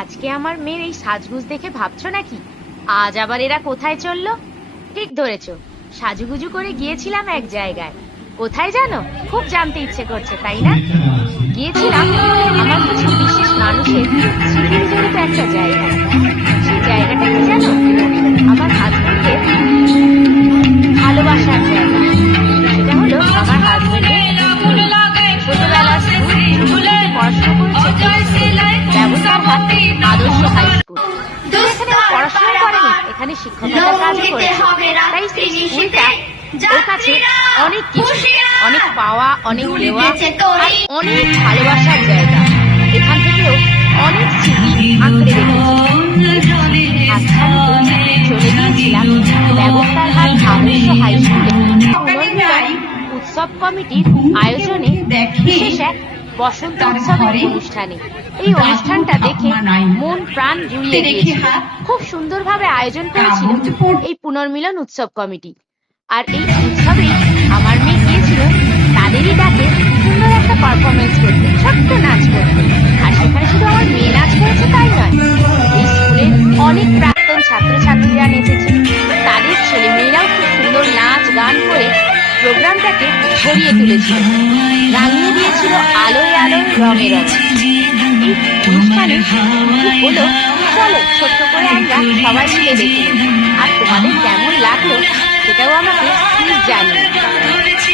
আজকে আমার মেয়ের এই সাজগুজ দেখে ভাবছ নাকি? আজ আবার এরা কোথায় চলল? ঠিক ধরেছ, সাজুগুজু করে গিয়েছিলাম এক জায়গায়। কোথায় জানো? খুব জানতে ইচ্ছে করছে, তাই না? গিয়েছিলাম আমার কিছু বিশেষ মানুষের একটা জায়গা সেই জায়গাটা কি জানো? এখানে শিক্ষকতার কাজও করেছে। তাই সেই স্কুলটা ওর কাছে অনেক কিছু অনেক পাওয়া অনেক দেওয়া আর অনেক ভালোবাসার জায়গা। এখান থেকেও অনেক স্মৃতি আঁকড়ে রেখেছে। চলে গিয়েছিলাম ব্যবস্থার হাত আদর্শ হাই স্কুলে উৎসব কমিটির আয়োজনে বিশেষ এক বসন্ত উৎসবের অনুষ্ঠানে। এই অনুষ্ঠানটা দেখে মন প্রাণ জুড়িয়ে গিয়েছিল। খুব সুন্দরভাবে আয়োজন করেছিল এই পুনর্মিলন উৎসব কমিটি। আর এই উৎসবে আমার মেয়ে গিয়েছিল তাদেরই ডাকে সুন্দর একটা পারফরমেন্স করতে ছোট্ট নাচ করতে। আর সেখানে শুধু আমার মেয়ে নাচ করেছে তাই নয় এই স্কুলের অনেক প্রাক্তন ছাত্রছাত্রীরা নেচেছে। তাদের ছেলে মেয়েরাও খুব সুন্দর নাচ গান করে প্রোগ্রামটাকে ছড়িয়ে তুলেছিল। রাঙিয়ে দিয়েছিল আলোয় আলোয় রঙে। রঙে অনুষ্ঠানে হলো, চলো ছোট্ট করে আমরা সবাই মিলে দেখি আর তোমাদের কেমন লাগল, সেটাও আমাকে প্লিজ জানিও।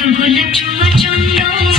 ചുറ്റും പുലച്ചുവ ചുണ്ടോ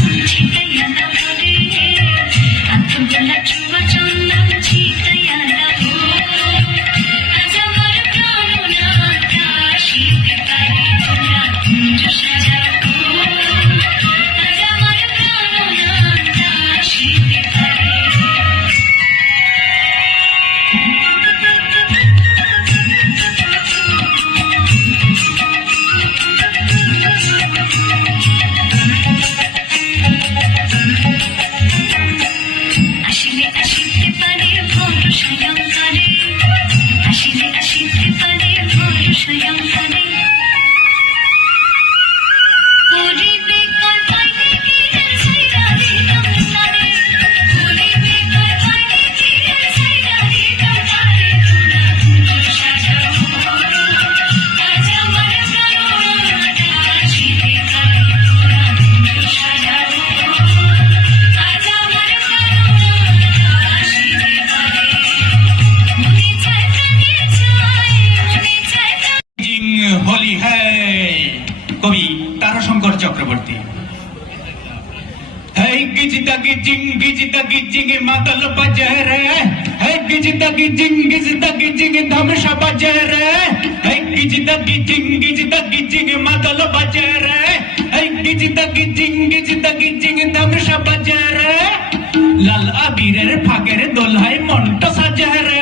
লাল আবিরের ফাগের দোলহায় মনটা সাজে রে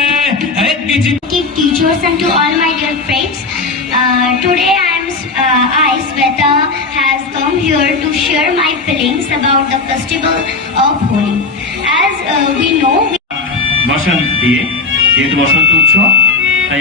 all my dear friends. Uh, today I am uh, I Sveta has come here to share my feelings about the festival of Holi. As uh, we know, বসন্ত দিয়ে যেহেতু বসন্ত উৎসব তাই